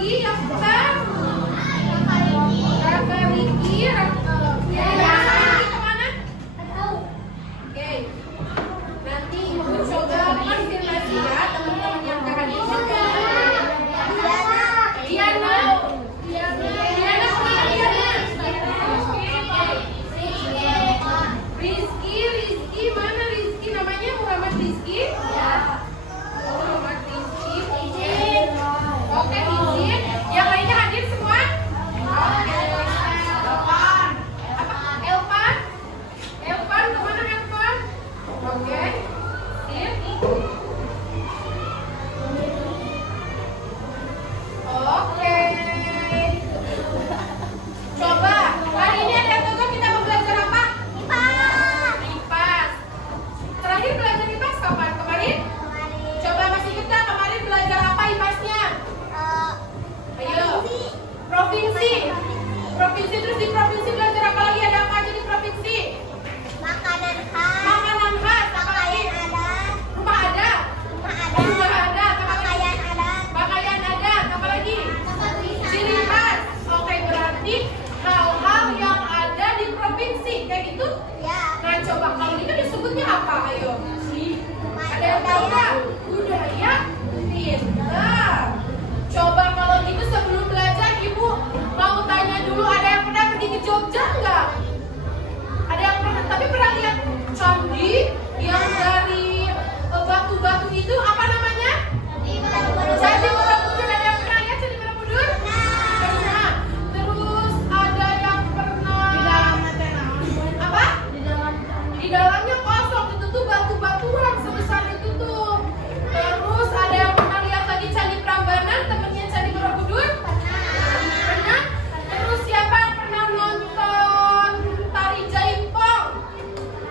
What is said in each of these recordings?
lagi yang bukan? Kakak Riki, kemana? Oke. Nanti ibu coba konfirmasi ya teman-teman yang kakak Riki. Diana kemana Diana? Rizky, mana Rizky? Namanya Muhammad Rizky? Muhammad Rizky, izin. Oke, izin. Yang lainnya hadir semua? Oke. Elvan, kemana Elvan? Oke. Sip. Oke. Coba, hari ini ada tugas kita mau belajar apa? IPAS. Terakhir belajar IPAS kapan? Kemarin? Coba masih ingat nggak kemarin belajar apa IPAS-nya? Ayo. Provinsi. Provinsi, terus di provinsi belajar apa lagi? Ada apa aja di provinsi? Makanan khas. Apa lagi? Rumah adat. Pakaian adat. Apa lagi? Ciri khas. Oke, berarti hal-hal yang ada di provinsi kayak gitu? Nah, coba kalau itu disebutnya apa? Ayo. Ada yang tahu nggak? Budaya. Pintar. Coba kalau gitu sebelum belajar ibu mau tanya dulu, ada yang pernah pergi ke Jogja nggak? Ada yang pernah, tapi pernah lihat candi yang dari batu-batu itu apa namanya? Candi Borobudur. Ada yang pernah lihat Candi Borobudur? Pernah. Terus ada yang pernah apa? Di dalamnya kosong, itu tuh batu-batuan sebesar itu tuh. Terus ada yang pernah lihat lagi Candi Prambanan, temennya Candi Borobudur? Pernah. Terus siapa yang pernah nonton tari Jaipong?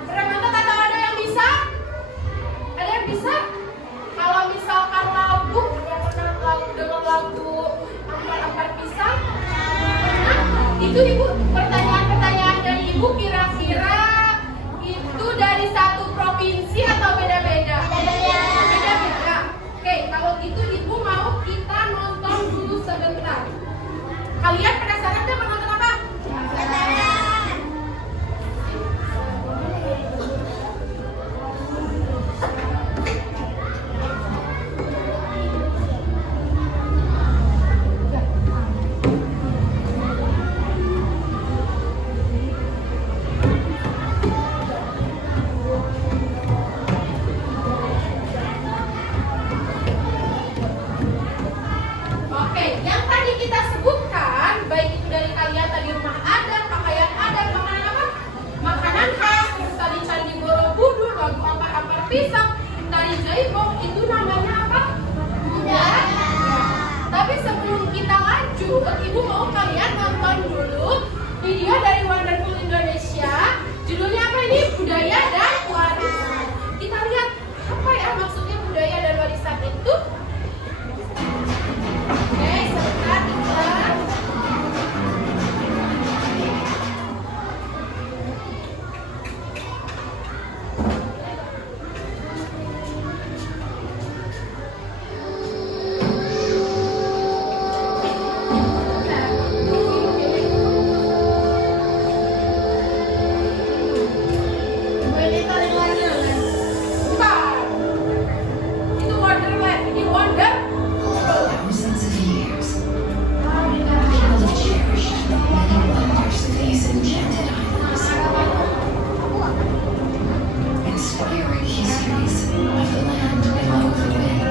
Pernah nonton atau ada yang bisa? Ada yang bisa? Kalau misalkan lagu, yang pernah dengar lagu Ampar-Ampar Pisang? Pernah? Itu ibu, pertanyaan-pertanyaan dari ibu kira-kira itu dari satu provinsi atau beda-beda? Beda-beda. Oke, kalau gitu ibu mau kita nonton dulu sebentar. Kalian penasaran nggak menonton apa? Oke, yang tadi kita sebutkan, baik itu dari kalian tadi rumah adat, pakaian adat, makanan apa? Makanan khas, terus tadi Candi Borobudur, lagu Ampar-Ampar Pisang, tari Jaipong, itu namanya apa? Budaya. Tapi sebelum kita lanjut, ibu mau kalian nonton dulu video dari Wonderful Indonesia. Judulnya apa ini? Budaya dan Warisan. Kita lihat apa ya maksudnya budaya dan warisan itu. Oke, sebentar kita. Bukan. Itu Wonderland, ini Wonder. Thousands of years, people have cherished many wonders of these enchanted islands, inspiring histories of the land below the wind.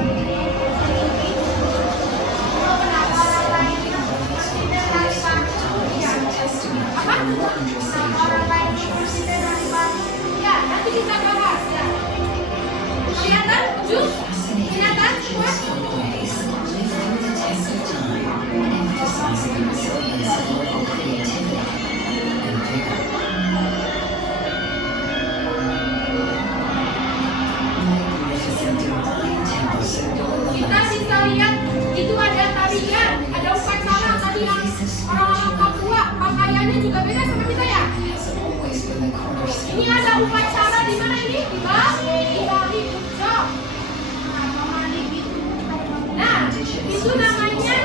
Testament to the wondrous age of cultures. Ya, nanti kita bahas ya. Kelihatan? Ju? Kelihatan semua? Ways live through the test of time, emphasizing the resilience of local creativity and vigor. Magnificent divine temples adorn the Kita bisa lihat itu ada tarian, ada upacara tadi yang orang-orang Papua, pakaiannya juga beda sama kita ya. has always been the cornerstone. Ini ada upacara di mana ini? Di Bali, Puncak. Nah, itu namanya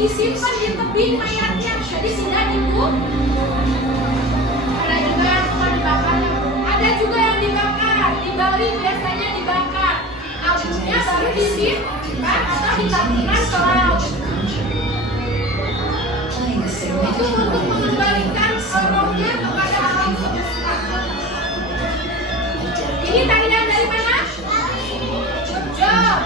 disimpan di tebing mayatnya. Jadi tidak ibu. Ada juga yang cuma dibakar. Ada juga yang dibakar. Di Bali biasanya dibakar. Abunya baru disimpan atau ditabungkan ke laut. Itu untuk mengembalikan rohnya kepada alam semesta. Ini tarian dari mana? Good job.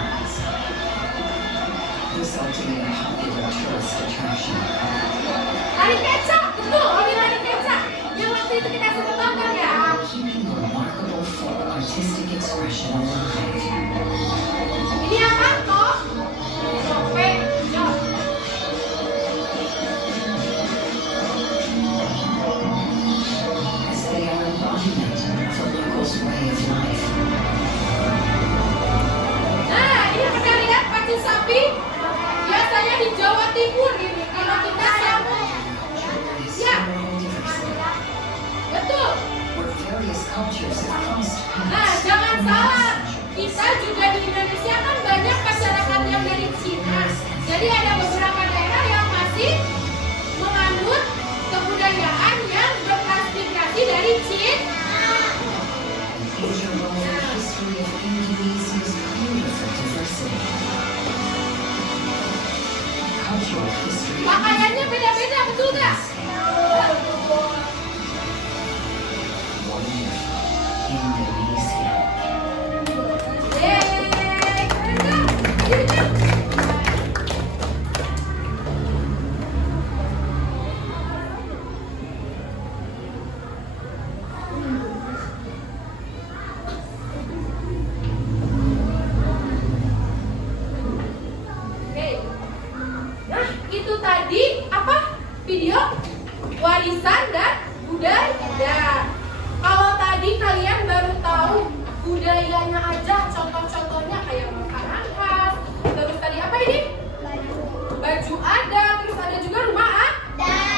Tari kecak, betul. Ini tari kecak. Yang waktu itu kita sempat tonton ya. Ini apa toh? Oke, job. Nah, ini pernah lihat pacu sapi? Biasanya di Jawa Timur ini. Kalau kita sama, ya, betul. Nah, jangan salah. Kita juga di Indonesia kan banyak masyarakat yang dari Cina. Jadi ada beberapa daerah yang masih menganut kebudayaan yang bertransmigrasi dari Cina. Pakaiannya beda-beda, betul nggak? Indonesia. Yeay, keren nggak? Gini, Oke. Nah, itu tadi apa? Video warisan dan budaya. Kalau tadi kalian baru tahu budayanya aja, contoh-contohnya kayak makanan khas. Terus tadi apa ini? Baju adat. Terus ada juga rumah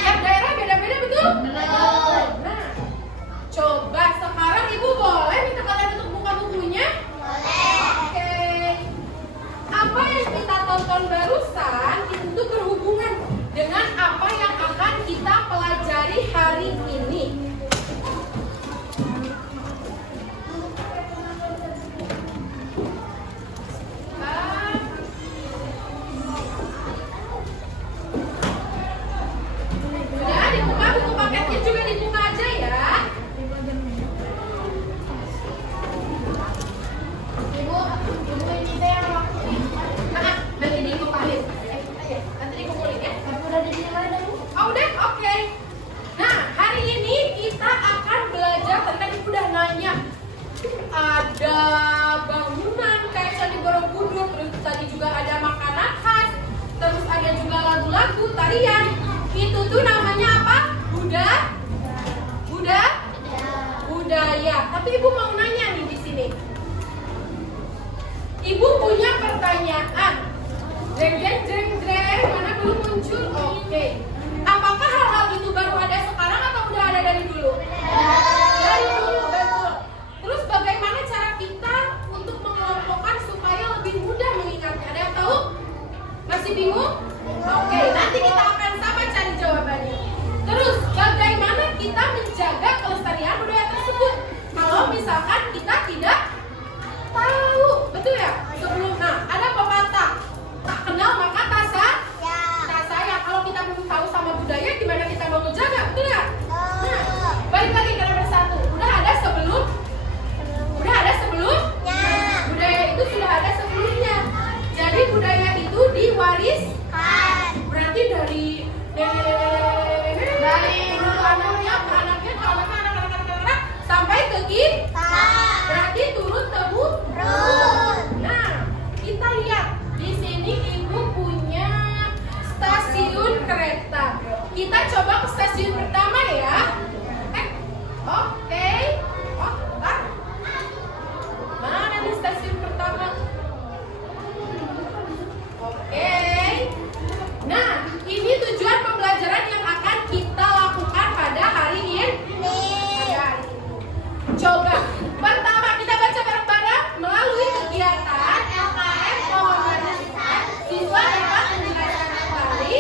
yang daerah beda-beda, betul? Betul. Nah, coba sekarang ibu boleh minta kalian untuk buka bukunya? Oke. Apa yang kita tonton barusan itu berhubungan dengan apa yang akan kita pelajari hari ini. Udah dibuka, buku paketnya juga dibuka aja ya. Ibu ini teh yang waktu nanti dikumpulin. Nanti dikumpulin ya. Udah di sini mana Bu? Oh udah, oke. Nah, hari ini kita akan belajar tentang ibu udah nanya. Ada bangunan kayak Candi Borobudur, terus tadi juga ada makanan khas, terus ada juga lagu-lagu, tarian. Itu tuh namanya apa? Budaya. Tapi ibu mau nanya nih di sini. Ibu punya pertanyaan. Jeng, mana belum muncul? Oke. Apakah hal-hal itu baru ada sekarang atau udah ada dari dulu? Dari dulu, betul. Terus bagaimana cara kita untuk mengelompokkan supaya lebih mudah mengingatnya? Ada yang tahu? Masih bingung? Oke, nanti kita akan sama cari jawabannya. Terus bagaimana kita menjaga kelestarian budaya tersebut? Kalau misalkan kita tidak tahu, betul ya? Sebelum, nah ada pepatah, tak kenal maka tak sayang. Kalau kita belum tahu sama budaya, gimana kita mau menjaga, betul ya? Nah, balik lagi ke nomor 1. Udah ada sebelum? Budaya itu sudah ada sebelumnya. Jadi budaya itu diwariskan. Berarti dari dulu anaknya ke anaknya ke anak sampai ke kita. Berarti turun temurun. Nah, kita lihat di sini ibu punya stasiun kereta. Kita coba ke stasiun pertama ya. Oke. Oh, bentar. Mana nih stasiun pertama? Oke. Nah, ini tujuan pembelajaran yang akan kita lakukan pada hari ini. Coba, pertama kita baca bareng-bareng melalui kegiatan LKM Komunitas. Siswa dapat menjelaskan kembali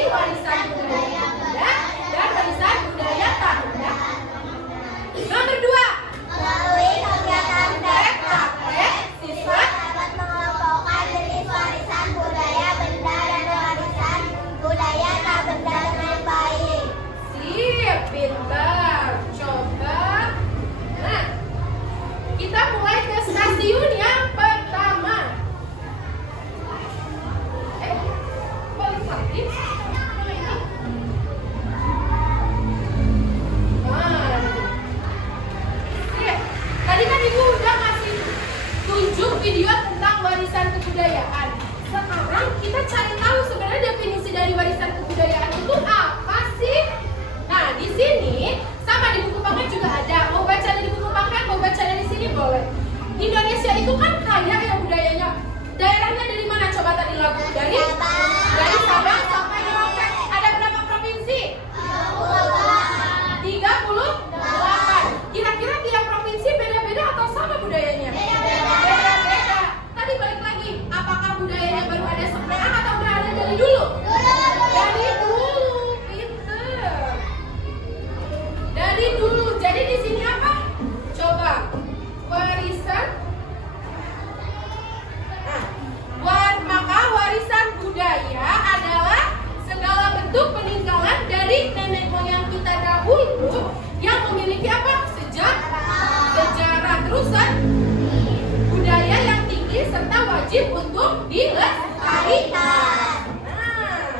wajib untuk dilestarikan. Nah,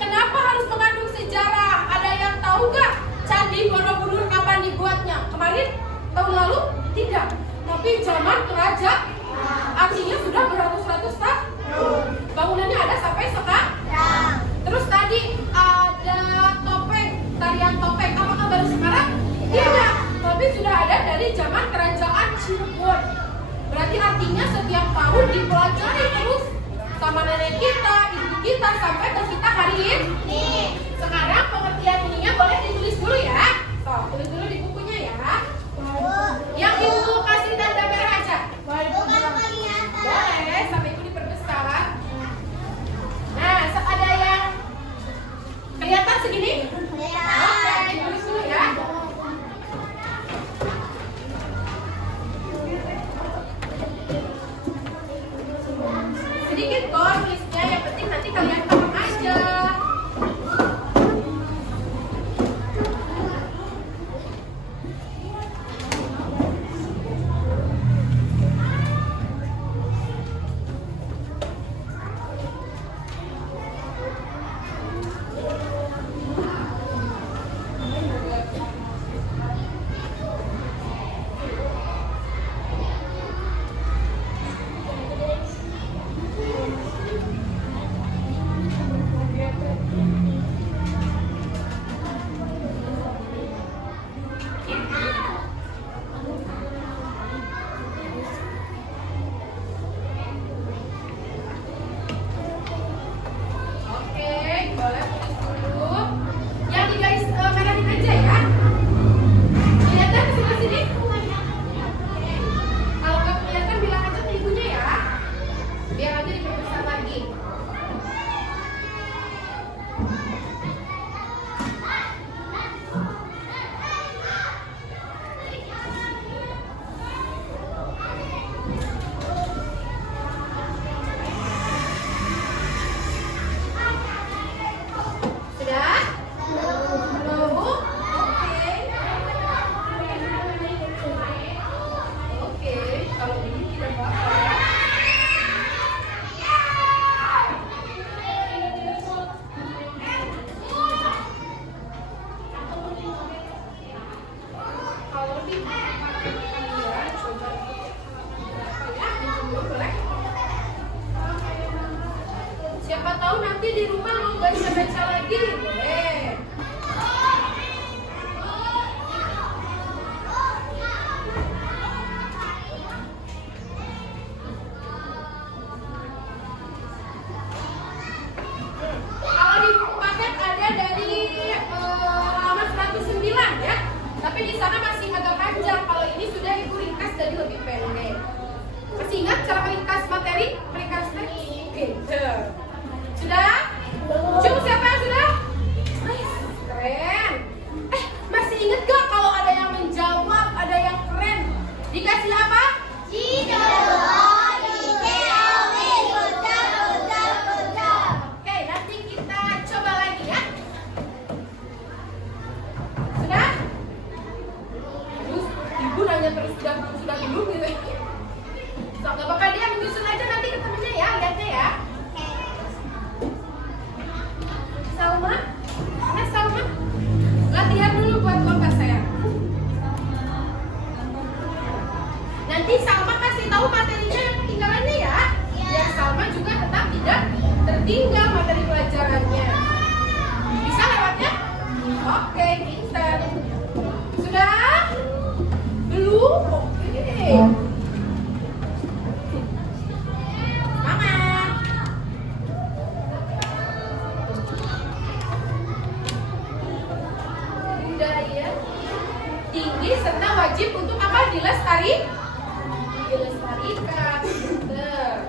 kenapa harus mengandung sejarah? Ada yang tahu nggak Candi Borobudur kapan dibuatnya? Kemarin? Tahun lalu? Tidak. Tapi zaman kerajaan, artinya sudah beratus-ratus tahun. Bangunannya ada sampai sekarang. Terus tadi ada topeng, tarian topeng. Apakah baru sekarang? Tidak. Tapi sudah ada dari zaman kerajaan Cirebon. Berarti artinya setiap tahun dipelajari terus sama nenek kita, ibu kita, sampai ke kita hari ini. Sekarang pengertian ininya boleh ditulis dulu ya. Tuh, tulis dulu di bukunya ya. Yang ibu kasih tanda merah aja. Boleh, sampai ibu diperbesar. Nah, ada yang kelihatan segini? Oke, tulis dulu ya. Sedikit kok tulisnya, yang penting nanti kalian paham aja. Siapa tahu nanti di rumah mau baca-baca lagi, boleh. Kalau di buku paket ada dari halaman 109 ya. Tapi di sana masih agak panjang. Kalau ini sudah ibu ringkas jadi lebih pendek. Masih ingat cara meringkas materi? Meringkasnya? Pinter. Sudah? Cium siapa yang sudah? Nice, keren. Masih ingat gak kalau ada yang menjawab, ada yang keren? Dikasih apa? Oke, nanti kita coba lagi ya. Sudah? Terus ibu nanya terus sudah belum gitu. So, gak apa-apa dia menyusun aja nanti ketemunya ya, lihatnya ya. Salma, Salma, latihan dulu buat lomba sayang. Nanti Salma kasih tahu materinya yang ketinggalannya ya, biar Salma juga tetap tidak tertinggal materi pelajarannya. Bisa lewatnya? Oke, pintar. Sudah? Belum? Oke. Tinggi serta wajib untuk apa? Dilestarikan. Bener.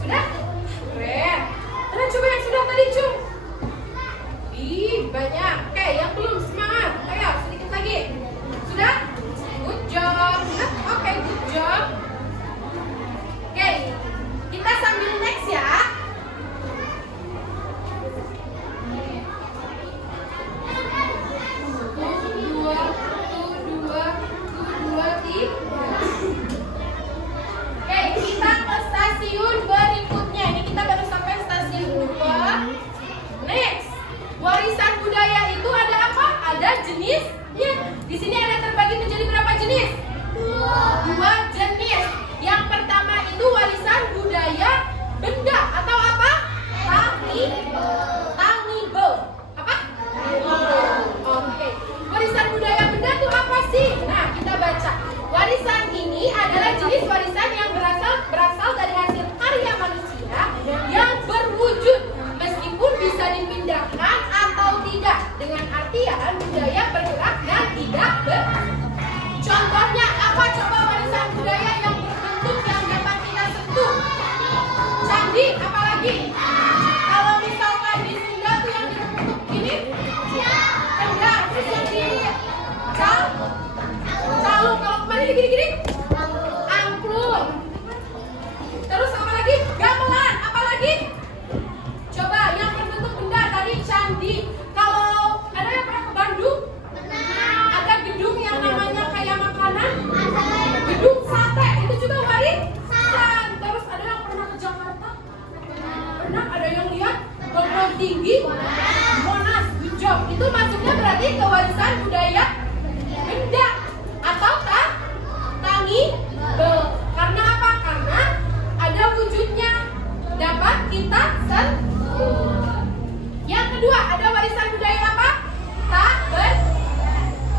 Sudah? Keren. Kalian coba yang sudah tadi, cum. Ih, banyak. Oke, yang belum semangat. Ayo, sedikit lagi. Sudah? Good job. Sudah? Oke, good job. Oke, kita sambil next ya. gini. Angklung. Terus apa lagi? Gamelan. Apa lagi? Coba yang berbentuk benda tadi candi. Kalau ada yang pernah ke Bandung? Ada gedung yang namanya kayak makanan. Gedung sate. Itu juga warisan. Terus ada yang pernah ke Jakarta? Pernah? Ada yang lihat Bogor Tinggi? Monas, good job. Itu masuknya berarti ke warisan budaya benda atau tangible. Karena apa? Karena ada wujudnya dapat kita sentuh. Yang kedua, ada warisan budaya apa?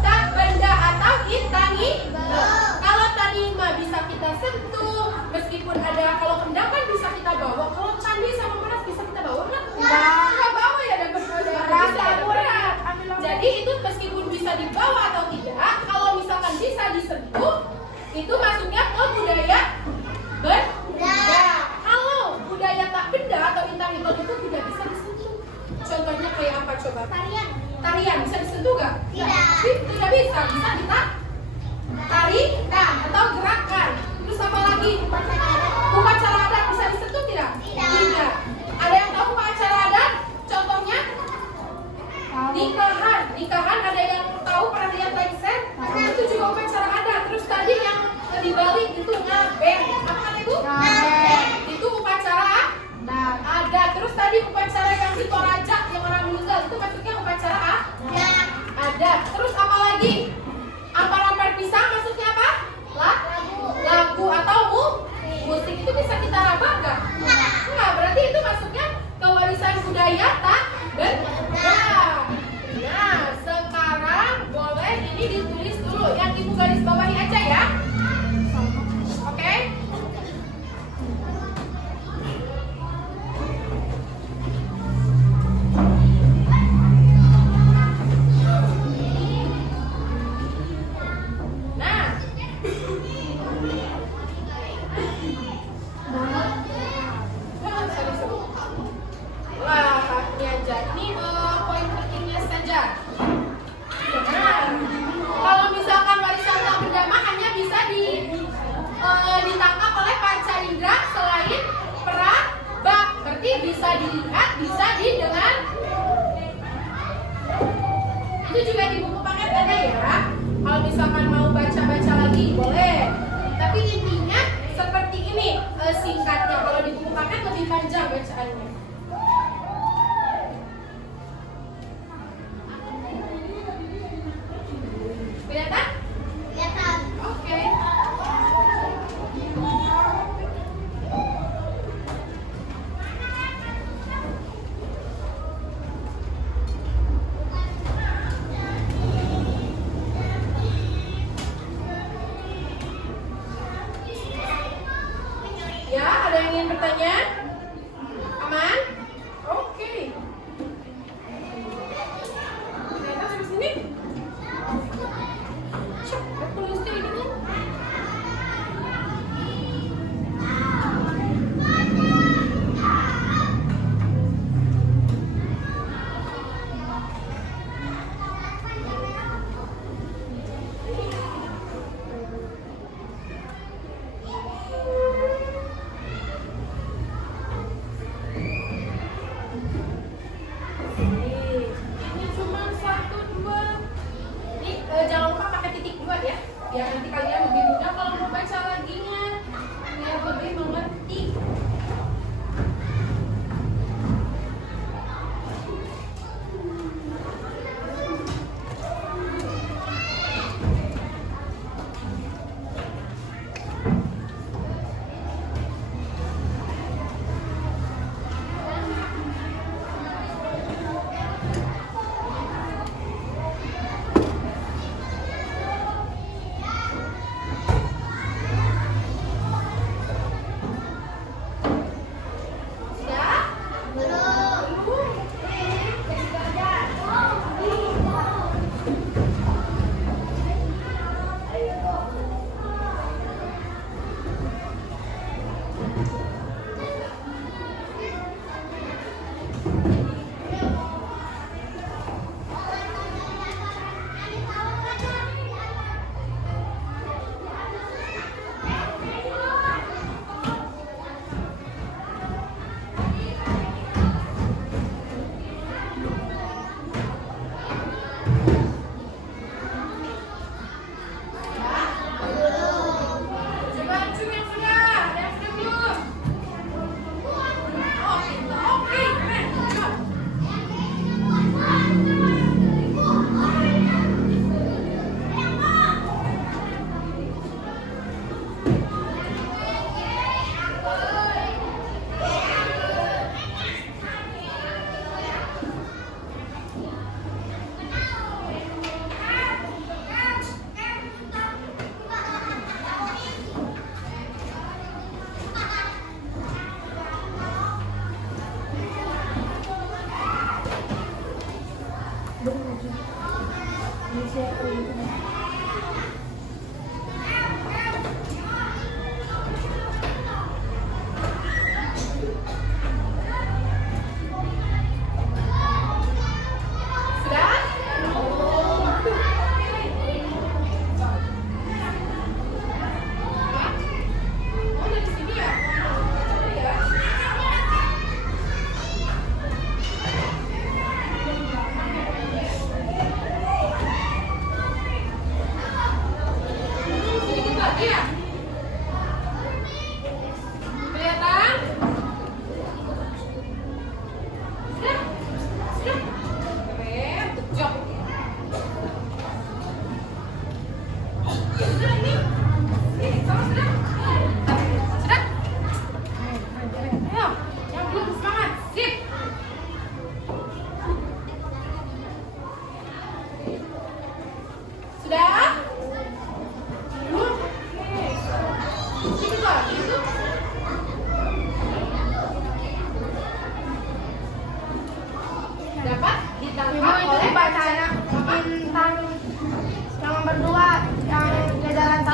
Tak benda atau intangible. Kalau tadi mah bisa kita sentuh, meskipun ada, kalau benda kan bisa kita bawa. Kalau candi sama monas bisa kita bawa kan? Nggak bawa ya, dan berat. Jadi itu meskipun bisa dibawa atau tidak, kalau misalkan bisa disentuh, itu masuknya ke budaya benda. Kalau budaya tak benda atau intangible itu tidak bisa disentuh. Contohnya kayak apa coba? Tarian bisa disentuh nggak? Tidak bisa. Bisa kita tarikan atau gerakan. Terus apa lagi? Upacara adat bisa disentuh tidak? Tidak. Ada yang tahu upacara adat? Contohnya? Nikahan ada yang tahu, pernah lihat lengser? Itu juga upacara adat. Terus tadi yang di Bali itu ngabeng. Apa itu? Itu upacara adat. Terus tadi upacara yang di Toraja yang orang meninggal itu maksudnya upacara adat. Terus apa lagi? Ampar-ampar pisang maksudnya apa? Lagu atau musik. Itu bisa kita raba nggak? Nggak. Berarti itu masuknya ke warisan budaya tak benda. Nah, sekarang boleh ini ditulis dulu. Yang ibu garis bawahi aja ya. Oke? Nah, wah, haknya jadi poin pentingnya saja. Nah, kalau misalkan warisan tak benda mah hanya bisa ditangkap oleh panca indera selain peraba. Berarti bisa dilihat, bisa didengar. Itu juga di buku paket ada ya. Kalau misalkan mau baca-baca lagi boleh. Tapi intinya seperti ini singkatnya. Kalau di buku paket lebih panjang bacaannya. Kelihatan? Oke. Ya, ada yang ingin bertanya? Aman?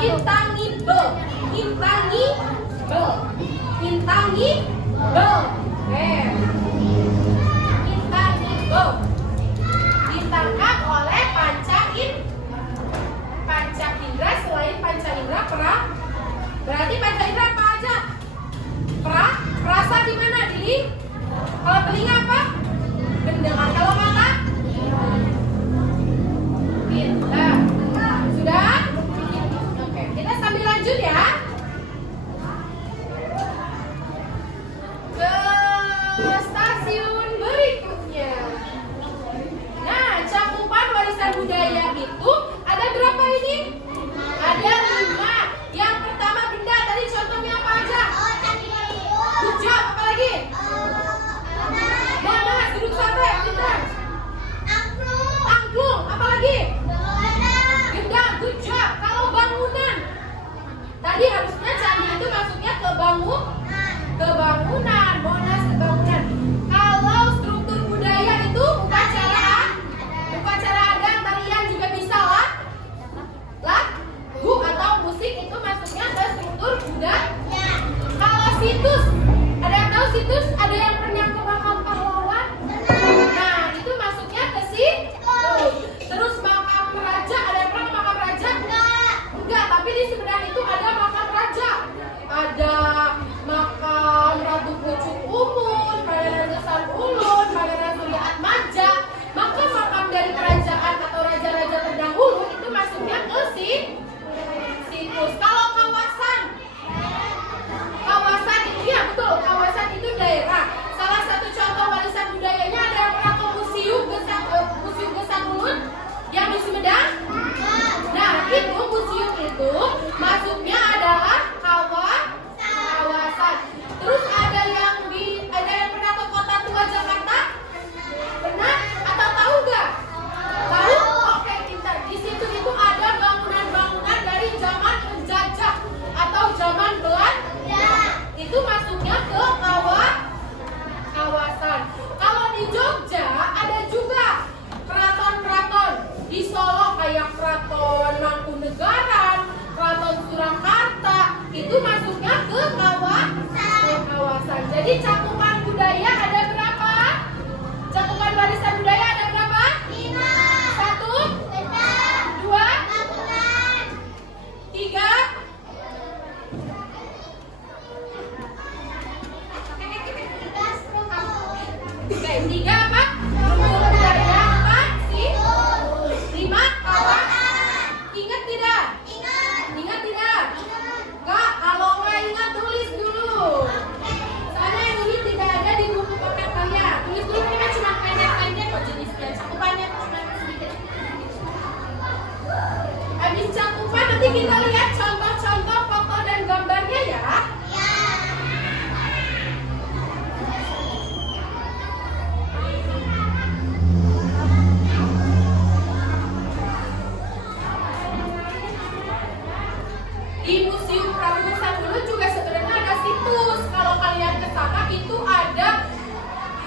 Intangibel. Intangibel. Intangibel. Intangibel. Ditangkap oleh panca indera. Selain panca indera, berarti panca indera apa aja? Perasa di mana, Dili? Kalau telinga apa? Mendengar. Kalau mata? Indra. Sudah? Oke, kita sambil lanjut ya. Ke stasiun berikutnya. Nah, cakupan warisan budaya itu ada berapa ini? Ada 5. Yang pertama benda, tadi contohnya apa aja? Hujab, apa lagi? Monas, duduk santai, pintar. Angklung, apa lagi? Gendang, hujab. Kalau bangunan, tadi harusnya candi itu masuknya ke bangunan, Monas ke bangunan. Kalau struktur budaya itu upacara adat, tarian juga bisa lah. Lagu atau musik itu masuknya ke struktur budaya. Kalau situs, ada yang tahu situs? Ada yang pernah ke makam pahlawan? Nah, itu masuknya ke situ. Terus makam raja, ada yang pernah ke makam raja? Enggak, tapi di Sumedang itu ada makam raja. Ada makam Ratu Pucuk Umun, Pangeran Gesan Ulun, Pangeran Surya Atmaja. Maka makam dari kerajaan atau raja-raja terdahulu itu masuknya ke situs. Kalau kawasan itu ya betul, kawasan itu daerah. Salah satu contoh warisan budayanya ada yang pernah ke Museum Gesan Ulun yang di Sumedang. Nah, itu museum itu masuknya adalah kawasan. Terus ada yang pernah ke Kota Tua Jakarta? Pernah? Atau tahu nggak? Tahu? Oke, pintar. Di situ itu ada bangunan-bangunan dari zaman penjajah atau zaman Belanda. Itu masuknya ke kawasan. Kalau di Jogja ada juga keraton-keraton. Di Solo kayak Keraton Mangkunegaran, Keraton Surakarta, itu masuknya ke kawasan. Jadi cakupan budaya ada berapa? Cakupan warisan budaya ada berapa? 1, 2, 3. Oke, 3 apa? Budaya 4 sih. 5 kawasan. Ingat tidak? Ingat tidak? Enggak, kalau nggak ingat tulis dulu. Soalnya yang ini tidak ada di buku paket kalian. Tulis dulu, ini kan cuma pendek-pendek kok jenisnya. Cakupannya cuma sedikit. Habis cakupan nanti kita lihat contoh-contoh foto dan gambarnya ya. Di Museum Pramuka dulu juga sebenarnya ada situs. Kalau kalian ke sana itu ada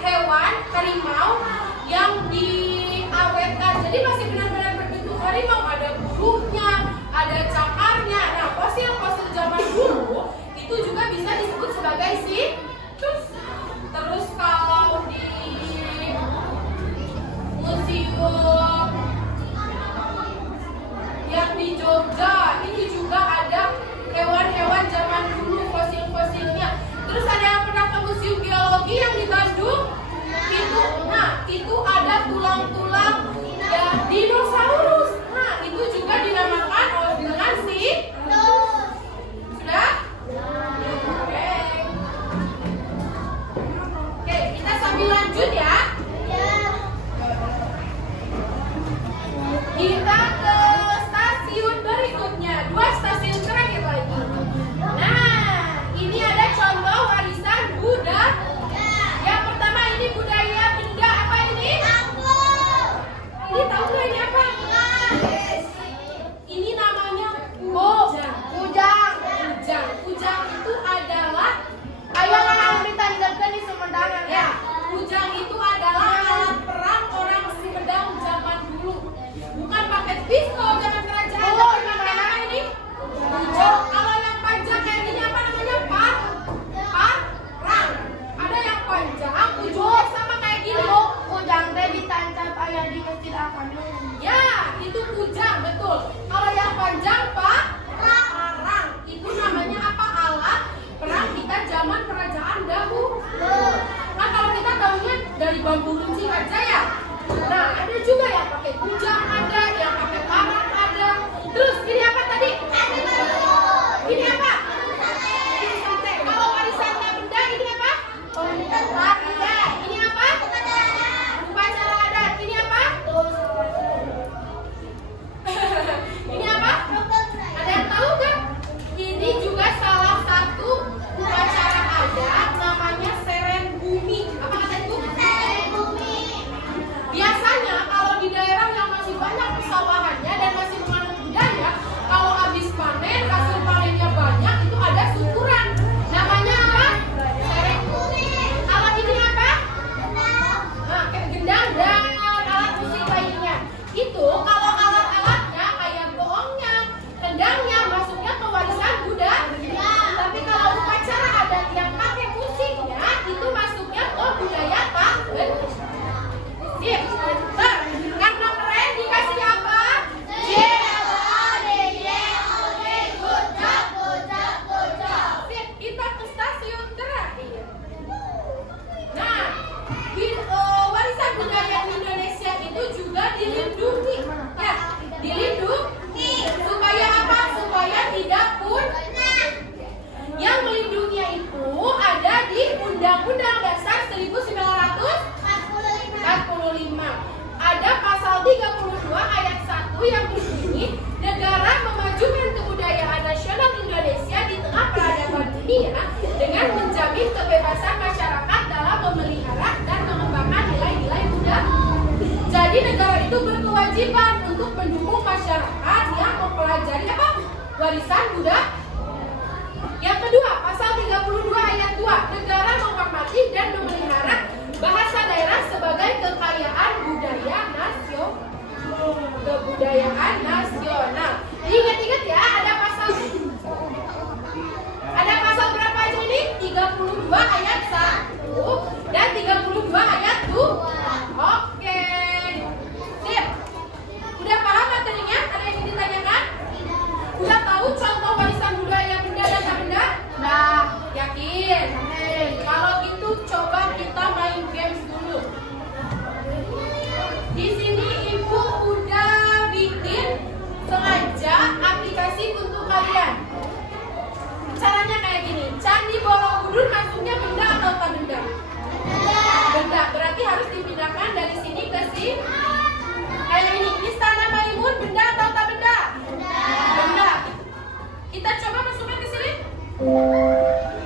hewan harimau yang diawetkan. Jadi masih benar-benar berbentuk harimau. Ada burungnya, ada cakarnya. Nah, fosil-fosil zaman dulu itu juga bisa disebut sebagai situs. Terus kalau di museum yang di Jogja ini juga ada hewan-hewan zaman dulu, fosil-fosilnya. Terus ada yang pernah ke Museum Geologi yang di Bandung? Itu ada tulang-tulang ya, dinosaurus. Nah, itu juga dinamakan dengan situs. Sudah? Oke, kita sambil lanjut ya. Kita ke stasiun berikutnya, 2 stasiun terakhir lagi. Nah, ini ada contoh warisan budaya. Yang pertama ini budaya benda apa ini? Ini tahu nggak ini apa? Ini namanya kujang. Kujang itu adalah, ayo lah kita dengarkan di Sumedang ya. Kujang itu adalah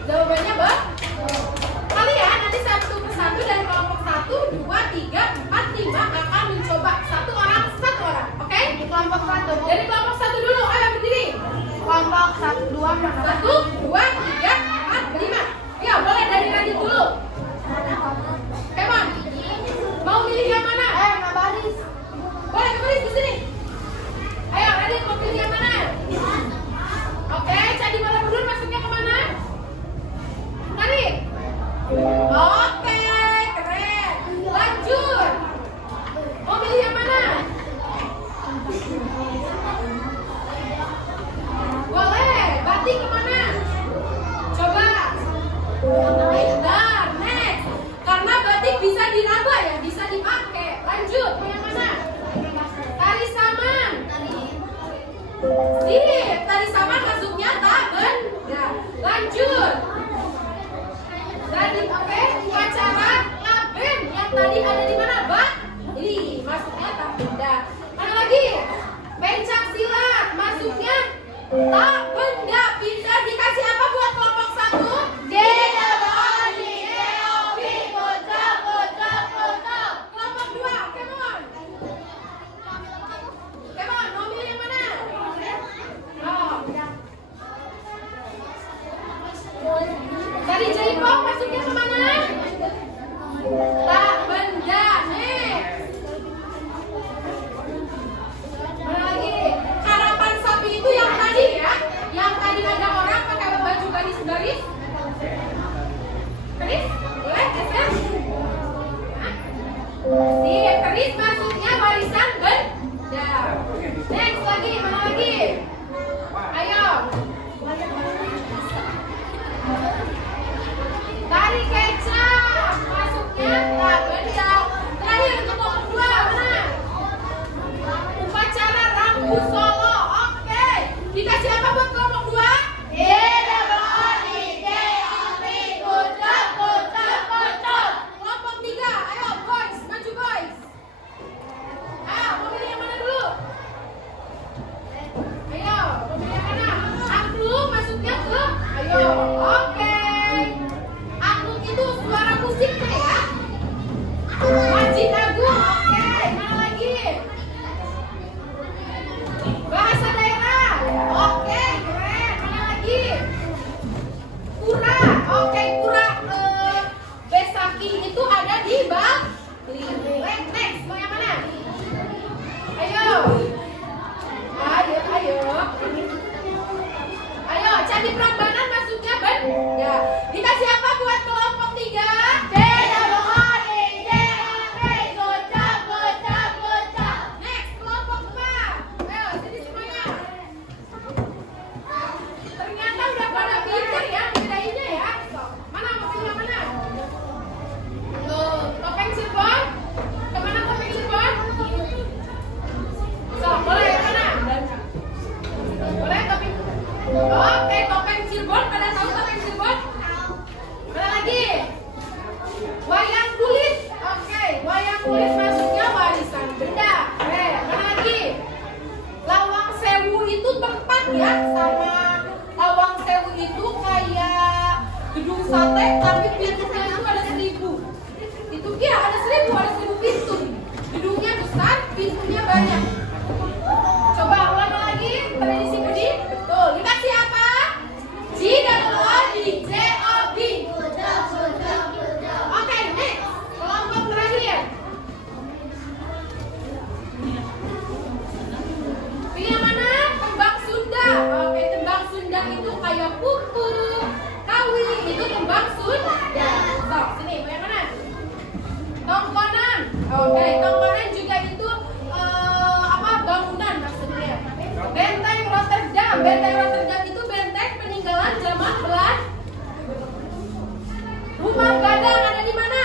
Jawabannya Mbak? Kalian nanti satu persatu dari kelompok 1, 2, 3, 4, 5 akan mencoba satu orang. Oke? Kelompok 1. Dari kelompok 1 dulu, ayo berdiri. Kelompok 1, 2 mana? 1, 2, 3, 4, 5. Ya, boleh dari Radit dulu. Come on. Mau milih yang mana? Mbak Baris. Boleh kembali di sini. Ayo, Radit mau pilih yang mana? Oke, Candi Borobudur masuknya kemana? Radit. Oke, keren. Lanjut. Mau pilih yang mana? Boleh. Batik kemana? Coba. Benar, next. Karena batik bisa diraba ya, bisa dipakai. Lanjut, mau yang mana? Tari saman. Sip, tari saman masuknya tak benda. Lanjut. Tadi oke, upacara laben yang tadi ada di mana, Mbak? Ini masuknya tak benda. Mana lagi? Pencak silat masuknya tak benda. Pintar dikasih apa buat kelompok 1? Kelompok 2, come on. Come on, mau milih yang mana? Oh. Tari jaipong masuknya kemana? Tak benda. Next. Mana lagi? Harapan sapi itu yang tadi ya? Yang tadi ada orang pakai baju garis-garis. Garis? Boleh? Geser? Sip, keris masuknya barisan benda. Next lagi, mana lagi? Ayo. Tari kecap masuknya tak benda. Terakhir untuk kelompok 2 mana? Upacara Rambu Solo. Oke. Dikasih apa buat kelompok 2? Kelompok 3, ayo boys, maju boys. Ayo, mau pilih yang mana dulu? Ayo, mau pilih yang mana? Angklung masuknya ke, ayo, oke. Angklung itu suara musiknya ya. Masjid Agung, oke. Mana lagi? Bahasa daerah, oke, keren. Mana lagi? Pura, oke, pura. Besaki itu ada di Bali. Next, mau yang mana? Ayo. Ayo, Candi Prambanan masuknya benda. Dikasih apa buat kelompok 3? Next, kelompok 4. Ayo, sini semuanya. Ternyata udah pada pintar ya, bedainnya ya. Mana mau pilih yang mana? Tuh, topeng Cirebon. Kemana topeng Cirebon? So, boleh yang mana? Boleh topeng. Oke, topeng Cirebon. Pada tahu topeng Cirebon? Mana lagi? Wayang kulit. Oke, wayang kulit masuknya warisan benda. Oke, mana lagi? Lawang Sewu itu tempat ya, sama Lawang Sewu itu kayak gedung sate tapi pintunya itu ada 1000. Itu ya ada 1000 pintu. Gedungnya besar, pintunya banyak. Coba ulang lagi, tradisi budi. Betul. Dikasih apa? JOB. Oke, next. Kelompok terakhir. Pilih yang mana? Tembang Sunda. Oke, tembang Sunda itu kayak pupu, kawi, itu tembang Sunda. Stop, sini, mau yang mana? Tongkonan. Oke, tongkonan juga itu bangunan maksudnya. Benteng Rotterdam. Benteng Rotterdam itu benteng peninggalan zaman Belanda. Rumah Gadang ada di mana?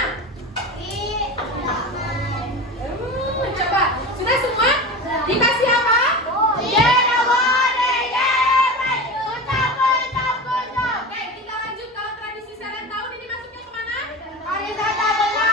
Coba, sudah semua? Dikasih apa? Oke, kita lanjut. Kalau tradisi Serentahun ini masuknya kemana? Wisata benda.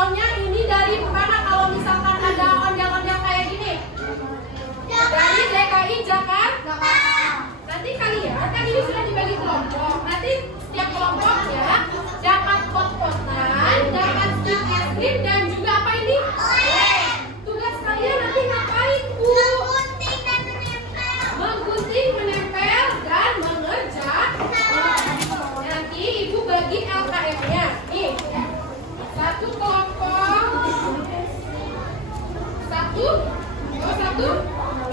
contohnya ini dari mana kalau misalkan ada ondel-ondel kayak gini? Dari DKI Jakarta. Nanti kalian kan ini sudah dibagi kelompok. Nanti setiap kelompoknya dapat pot-potan, dapat stick es krim dan juga apa ini? Tugas kalian nanti ngapain, Bu? Menggunting, menempel, dan mengerjakan. Nanti Ibu bagi LKM-nya. Nih, satu kelompok. Satu,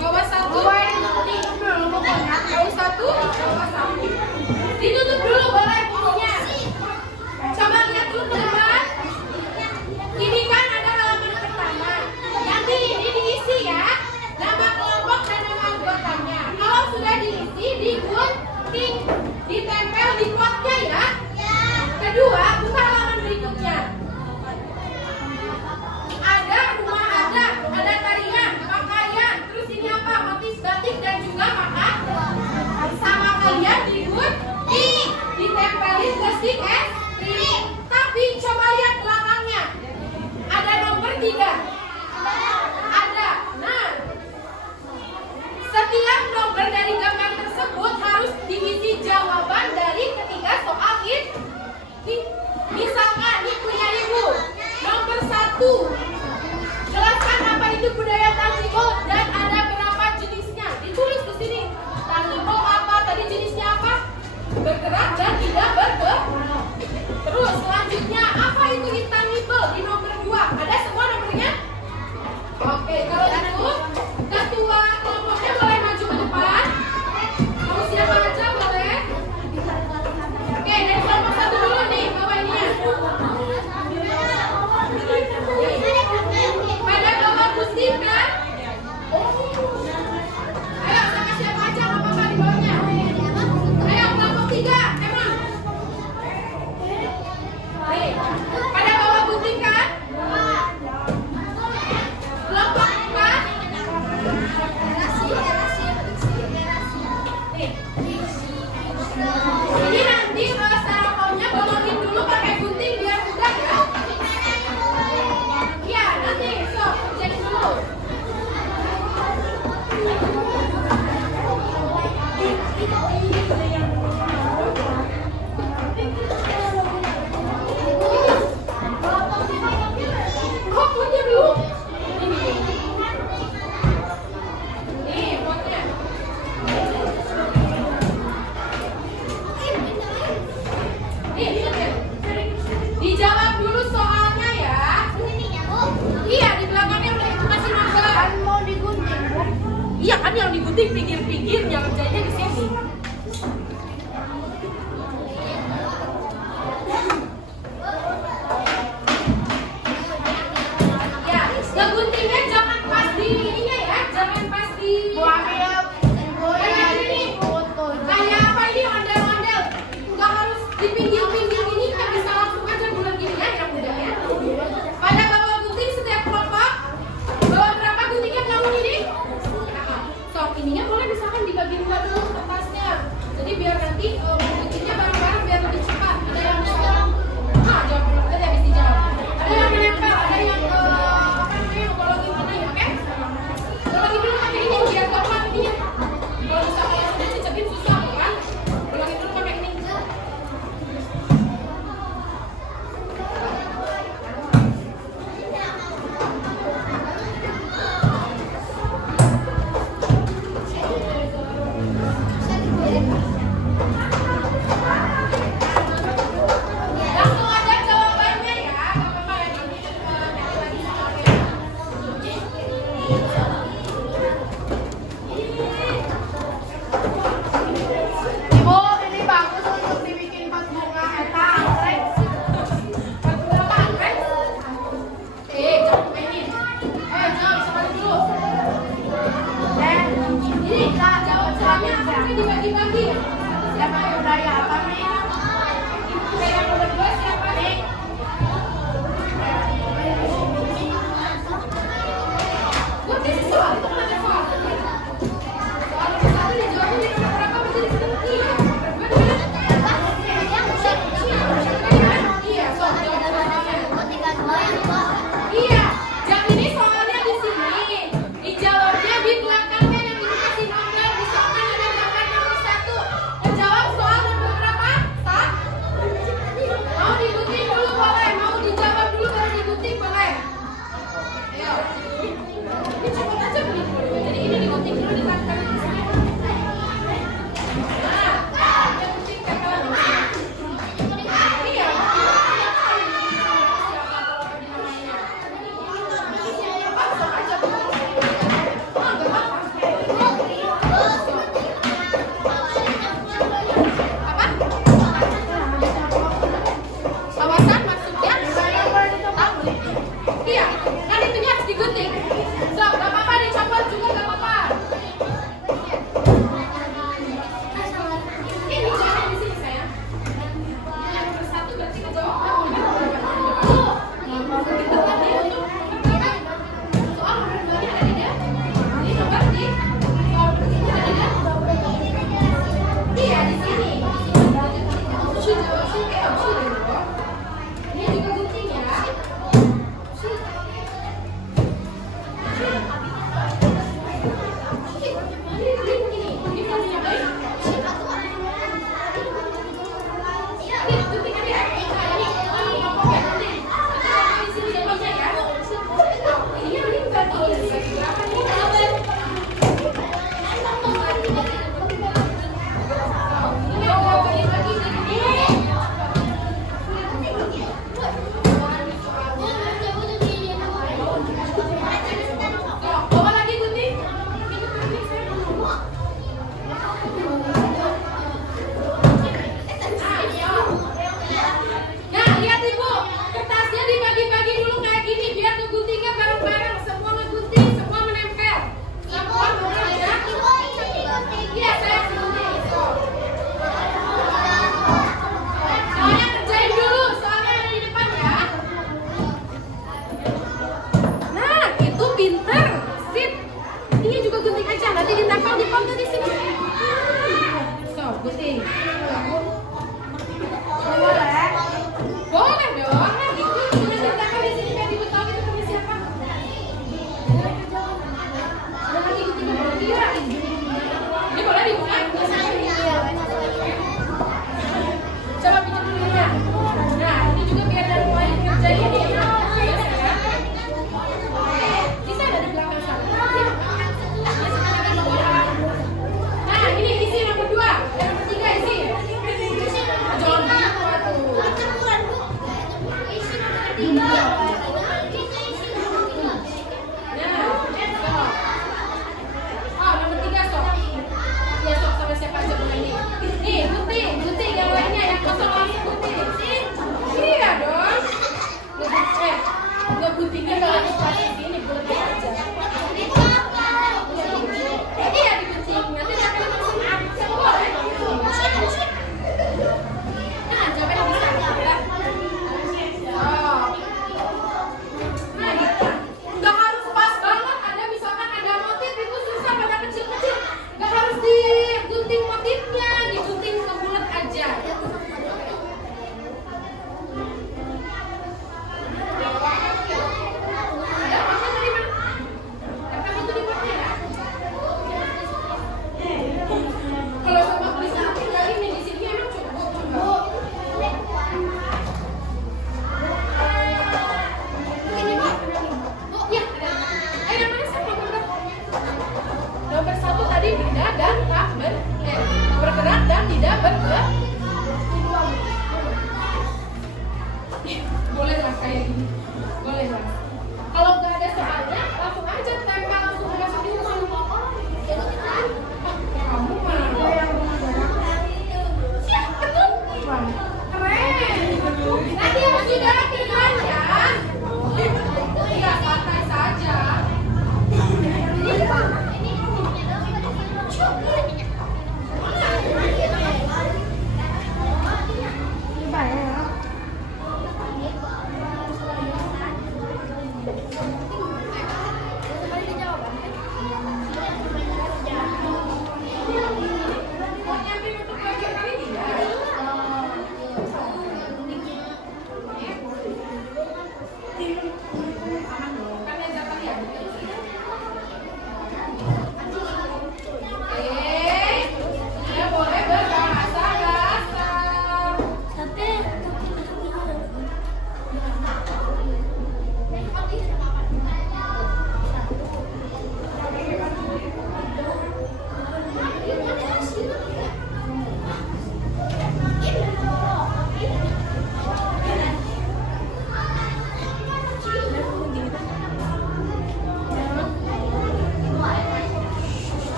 bawah satu. Nih, bawah satu, bawah satu. Ditutup dulu boleh bukunya.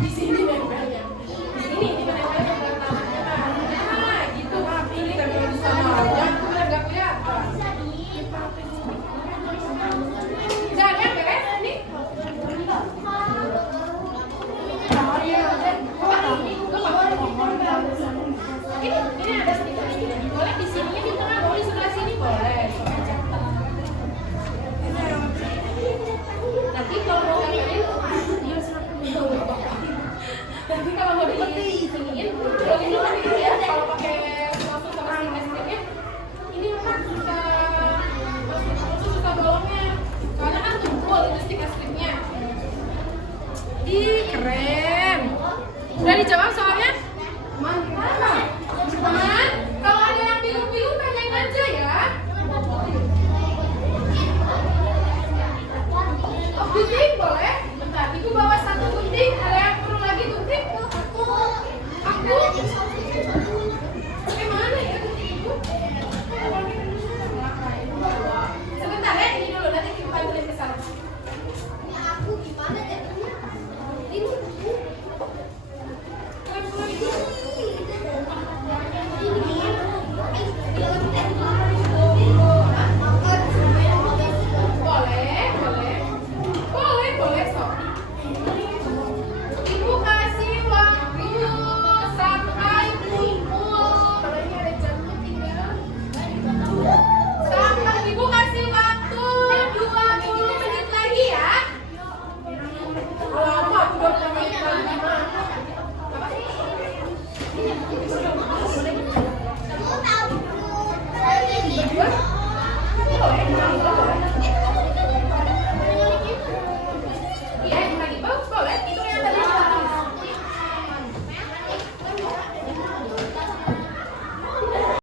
Di sini nempelnya. Di sini nempelnya ke tangannya kan. Nah, gitu. Ini nempel di sana aja. Udah nggak kelihatan. Jangan beres ini. Ini ada stiker ini. Boleh di sini di tengah, mau di sebelah sini boleh. Nanti kalau mau kalian, nanti kalau mau disiniin, boleh dulu ya. Kalau pakai langsung sama stiker stikernya, ini memang susah bolongnya. Soalnya kan tumpul itu stiker-stikernya. Ih, keren. Udah dijawab soalnya? Mantap. Teman, kalau ada yang bingung-bingung tanyain aja ya. Oh, bikin boleh?